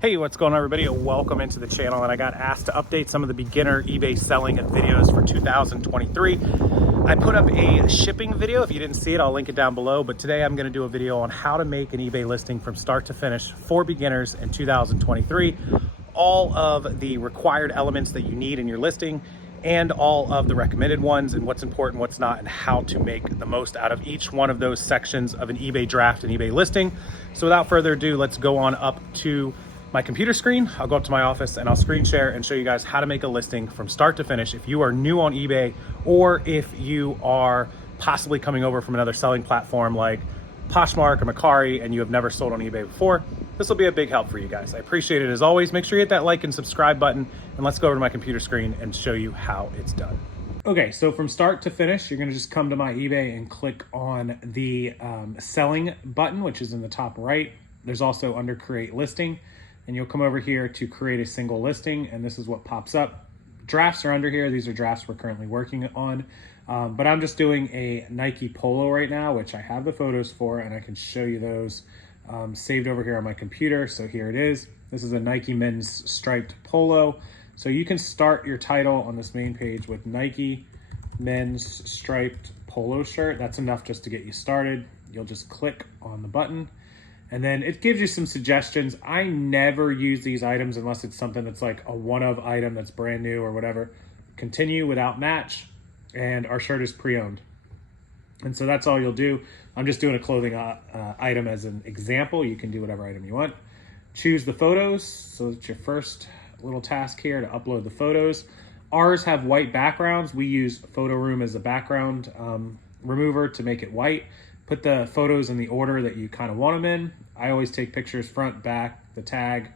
Hey, what's going on everybody? Welcome into the channel, and I got asked to update some of the beginner eBay selling videos for 2023. I put up a shipping video. If you didn't see it, I'll link it down below, but today I'm gonna do a video on how to make an eBay listing from start to finish for beginners in 2023. All of the required elements that you need in your listing and all of the recommended ones and what's important, what's not, and how to make the most out of each one of those sections of an eBay draft and eBay listing. So without further ado, let's go on up to my computer screen. I'll go up to my office and I'll screen share and show you guys how to make a listing from start to finish. If you are new on eBay, or if you are possibly coming over from another selling platform like Poshmark or Mercari and you have never sold on eBay before, this will be a big help for you guys. I appreciate it as always. Make sure you hit that like and subscribe button, and let's go over to my computer screen and show you how it's done. Okay, so from start to finish, you're gonna just come to my eBay and click on the selling button, which is in the top right. There's also under create listing, and you'll come over here to create a single listing, and this is what pops up. Drafts are under here. These are drafts we're currently working on, but I'm just doing a Nike Polo right now, which I have the photos for, and I can show you those saved over here on my computer. So here it is. This is a Nike men's striped polo. So you can start your title on this main page with Nike men's striped polo shirt. That's enough just to get you started. You'll just click on the button, and then it gives you some suggestions. I never use these items unless it's something that's like a one-of item that's brand new or whatever. Continue without match, and our shirt is pre-owned. And so that's all you'll do. I'm just doing a clothing item as an example. You can do whatever item you want. Choose the photos. So it's your first little task here, to upload the photos. Ours have white backgrounds. We use Photo Room as a background remover to make it white. Put the photos in the order that you kind of want them in. I always take pictures front, back, the tag.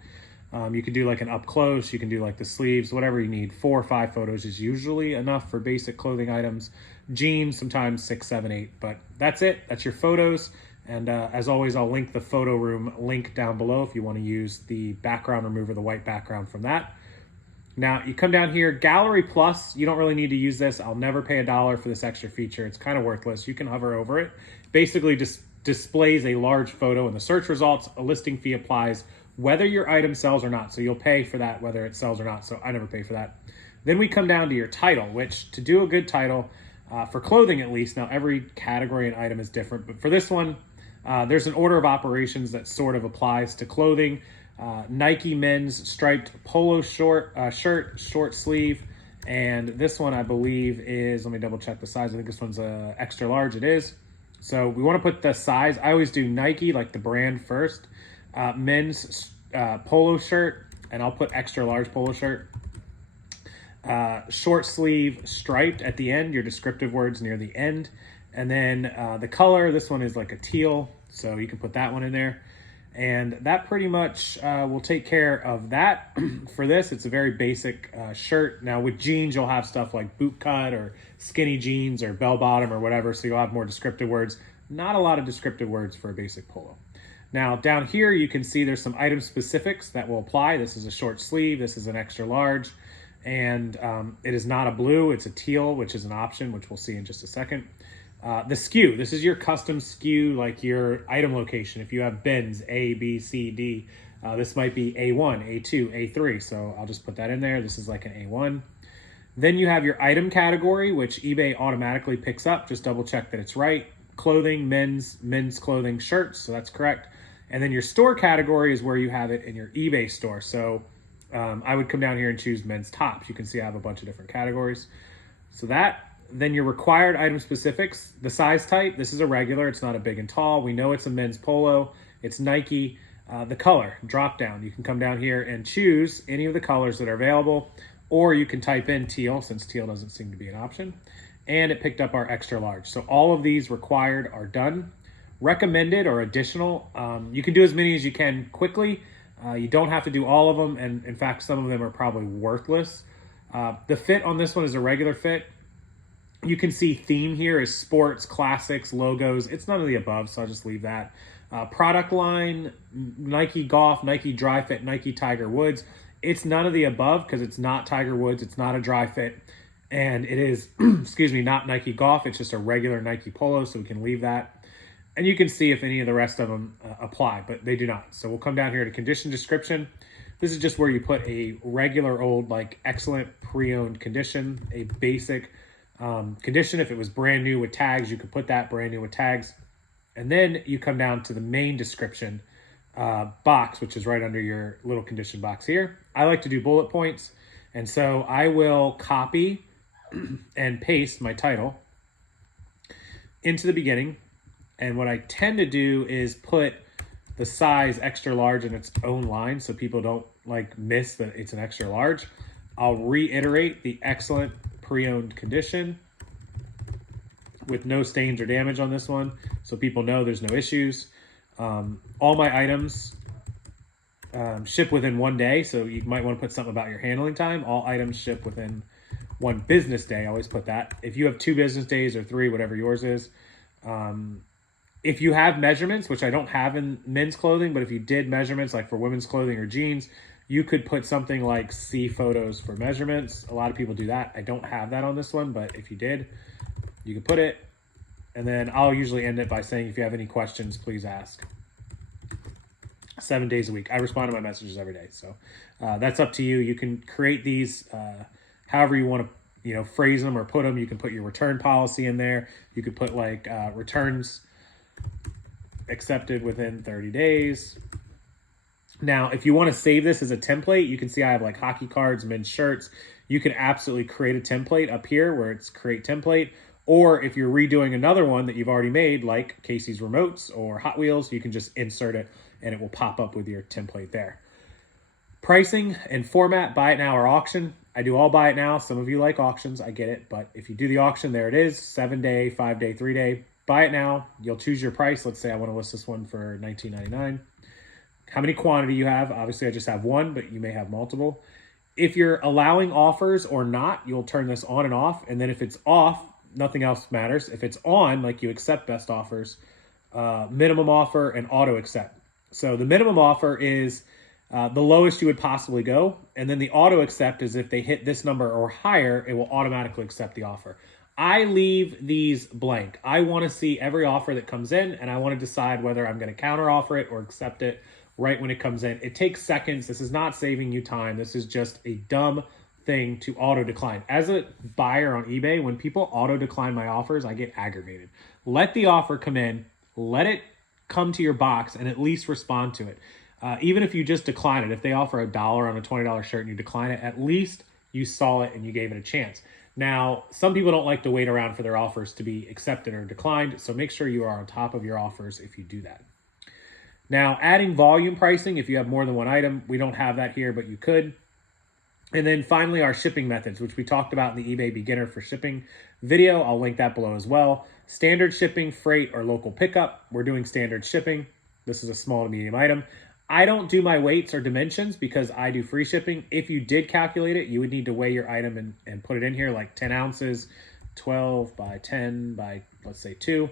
You can do like an up close, you can do like the sleeves, whatever you need. 4 or 5 photos is usually enough for basic clothing items. Jeans, sometimes 6, 7, 8, but that's it. That's your photos. And as always, I'll link the Photo Room link down below if you want to use the background remover, the white background from that. Now you come down here, Gallery Plus, you don't really need to use this. I'll never pay $1 for this extra feature. It's kind of worthless. You can hover over it. Basically just displays a large photo in the search results. A listing fee applies whether your item sells or not. So you'll pay for that whether it sells or not. So I never pay for that. Then we come down to your title, which to do a good title, for clothing at least, now every category and item is different, but for this one, there's an order of operations that sort of applies to clothing. Nike men's striped polo shirt, short sleeve. And this one I believe is, let me double check the size. I think this one's extra large. It is. So we want to put the size. I always do Nike, like the brand first. Men's polo shirt, and I'll put extra large polo shirt. Short sleeve striped at the end, your descriptive words near the end. And then the color, this one is like a teal, so you can put that one in there. And that pretty much will take care of that. For this, it's a very basic shirt. Now with jeans, you'll have stuff like boot cut or skinny jeans or bell bottom or whatever, so you'll have more descriptive words. Not a lot of descriptive words for a basic polo. Now down here, you can see there's some item specifics that will apply. This is a short sleeve, this is an extra large, and it is not a blue, it's a teal, which is an option, which we'll see in just a second. The SKU, this is your custom SKU, like your item location. If you have bins, A, B, C, D, this might be A1, A2, A3. So I'll just put that in there. This is like an A1. Then you have your item category, which eBay automatically picks up. Just double check that it's right. Clothing, men's clothing, shirts. So that's correct. And then your store category is where you have it in your eBay store. So I would come down here and choose men's tops. You can see I have a bunch of different categories. So that. Then your required item specifics, the size type, this is a regular, it's not a big and tall. We know it's a men's polo, it's Nike. The color, drop down. You can come down here and choose any of the colors that are available, or you can type in teal, since teal doesn't seem to be an option. And it picked up our extra large. So all of these required are done. Recommended or additional, you can do as many as you can quickly. You don't have to do all of them, and in fact, some of them are probably worthless. The fit on this one is a regular fit. You can see theme here is sports, classics, logos. It's none of the above, so I'll just leave that. Product line, Nike Golf, Nike Dry Fit, Nike Tiger Woods. It's none of the above because it's not Tiger Woods, it's not a dry fit, and it is, excuse me, not Nike Golf. It's just a regular Nike Polo, so we can leave that. And you can see if any of the rest of them apply, but they do not. So we'll come down here to condition description. This is just where you put a regular old, like excellent pre-owned condition, a basic condition. If it was brand new with tags, you could put that brand new with tags. And then you come down to the main description box, which is right under your little condition box here. I like to do bullet points. And so I will copy and paste my title into the beginning. And what I tend to do is put the size extra large in its own line so people don't like miss that it's an extra large. I'll reiterate the excellent pre-owned condition with no stains or damage on this one, so people know there's no issues. All my items ship within 1 day, so you might want to put something about your handling time. All items ship within 1 business day. I always put that. If you have 2 business days or 3, whatever yours is. If you have measurements, which I don't have in men's clothing, but if you did measurements like for women's clothing or jeans, you could put something like see photos for measurements. A lot of people do that. I don't have that on this one, but if you did, you could put it. And then I'll usually end it by saying, if you have any questions, please ask. 7 days a week. I respond to my messages every day. So that's up to you. You can create these however you want to, phrase them or put them. You can put your return policy in there. You could put like returns accepted within 30 days. Now, if you want to save this as a template, you can see I have like hockey cards, men's shirts. You can absolutely create a template up here where it's create template. Or if you're redoing another one that you've already made, like Casey's remotes or Hot Wheels, you can just insert it and it will pop up with your template there. Pricing and format, buy it now or auction. I do all buy it now. Some of you like auctions, I get it. But if you do the auction, there it is, 7-day, 5-day, 3-day. Buy it now. You'll choose your price. Let's say I want to list this one for $19.99. How many quantity you have. Obviously, I just have one, but you may have multiple. If you're allowing offers or not, you'll turn this on and off. And then if it's off, nothing else matters. If it's on, like you accept best offers, minimum offer, and auto accept. So the minimum offer is the lowest you would possibly go. And then the auto accept is if they hit this number or higher, it will automatically accept the offer. I leave these blank. I want to see every offer that comes in, and I want to decide whether I'm going to counter offer it or accept it right when it comes in. It takes seconds. This is not saving you time. This is just a dumb thing to auto decline. As a buyer on eBay, when people auto decline my offers, I get aggravated. Let the offer come in, let it come to your box, and at least respond to it. Even if you just decline it, if they offer $1 on a $20 shirt and you decline it, at least you saw it and you gave it a chance. Now, some people don't like to wait around for their offers to be accepted or declined, so make sure you are on top of your offers if you do that. Now, adding volume pricing, if you have more than one item, we don't have that here, but you could. And then finally, our shipping methods, which we talked about in the eBay beginner for shipping video. I'll link that below as well. Standard shipping, freight, or local pickup. We're doing standard shipping. This is a small to medium item. I don't do my weights or dimensions because I do free shipping. If you did calculate it, you would need to weigh your item and put it in here like 10 ounces, 12 by 10 by, let's say 2.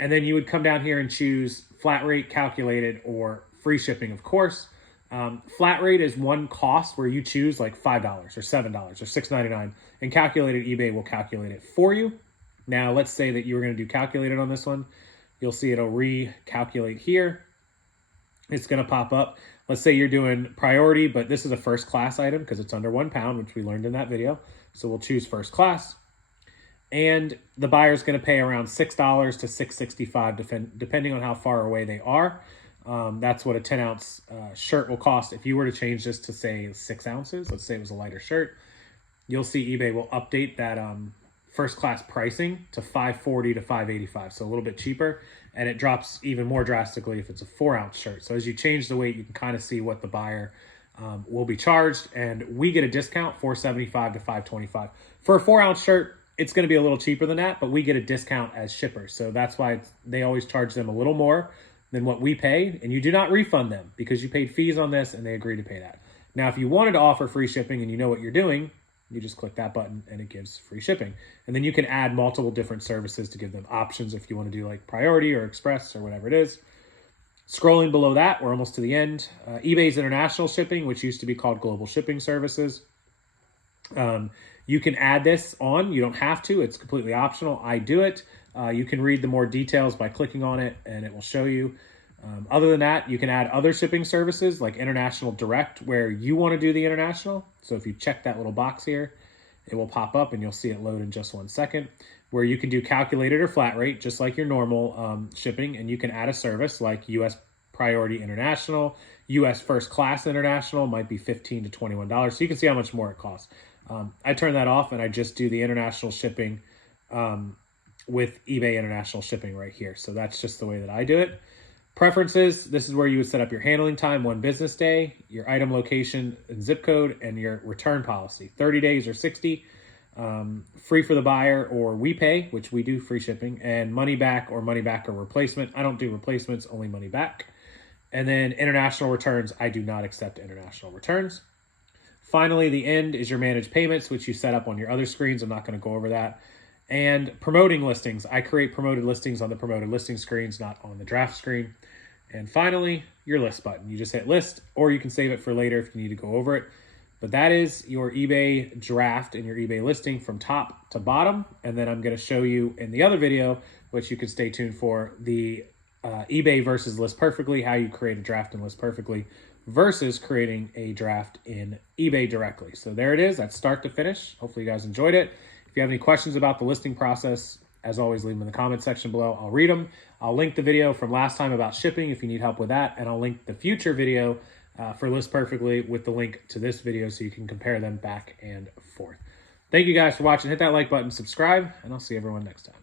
And then you would come down here and choose flat rate, calculated, or free shipping, of course. Flat rate is one cost where you choose like $5 or $7 or $6.99, and calculated eBay will calculate it for you. Now, let's say that you were going to do calculated on this one. You'll see it'll recalculate here. It's going to pop up. Let's say you're doing priority, but this is a first class item because it's under 1 pound, which we learned in that video. So we'll choose first class. And the buyer's going to pay around $6 to $6.65, depending on how far away they are. That's what a 10-ounce shirt will cost. If you were to change this to, say, 6 ounces, let's say it was a lighter shirt, you'll see eBay will update that first-class pricing to $5.40 to $5.85, so a little bit cheaper. And it drops even more drastically if it's a 4-ounce shirt. So as you change the weight, you can kind of see what the buyer will be charged. And we get a discount, $4.75 to $5.25. For a 4-ounce shirt, it's going to be a little cheaper than that, but we get a discount as shippers. So that's why they always charge them a little more than what we pay, and you do not refund them because you paid fees on this and they agreed to pay that. Now, if you wanted to offer free shipping and you know what you're doing, you just click that button and it gives free shipping. And then you can add multiple different services to give them options if you want to do like priority or express or whatever it is. Scrolling below that, we're almost to the end. eBay's international shipping, which used to be called global shipping services. You can add this on. You don't have to. It's completely optional. I do it. You can read the more details by clicking on it and it will show you. Other than that, you can add other shipping services like international direct where you want to do the international. So if you check that little box here, it will pop up and you'll see it load in just 1 second, where you can do calculated or flat rate, just like your normal shipping. And you can add a service like US Priority International, US First Class International might be $15 to $21. So you can see how much more it costs. I turn that off and I just do the international shipping with eBay International Shipping right here. So that's just the way that I do it. Preferences, this is where you would set up your handling time, 1 business day, your item location and zip code, and your return policy, 30 days or 60, free for the buyer or we pay, which we do free shipping, and money back or replacement. I don't do replacements, only money back. And then international returns, I do not accept international returns. Finally, the end is your managed payments, which you set up on your other screens. I'm not going to go over that. And promoting listings. I create promoted listings on the promoted listing screens, not on the draft screen. And finally, your list button. You just hit list, or you can save it for later if you need to go over it. But that is your eBay draft and your eBay listing from top to bottom. And then I'm going to show you in the other video, which you can stay tuned for, the eBay versus List Perfectly, how you create a draft and List Perfectly versus creating a draft in eBay directly. So there it is. That's start to finish. Hopefully you guys enjoyed it. If you have any questions about the listing process, as always, leave them in the comment section below. I'll read them. I'll link the video from last time about shipping if you need help with that. And I'll link the future video for List Perfectly with the link to this video so you can compare them back and forth. Thank you guys for watching. Hit that like button, subscribe, and I'll see everyone next time.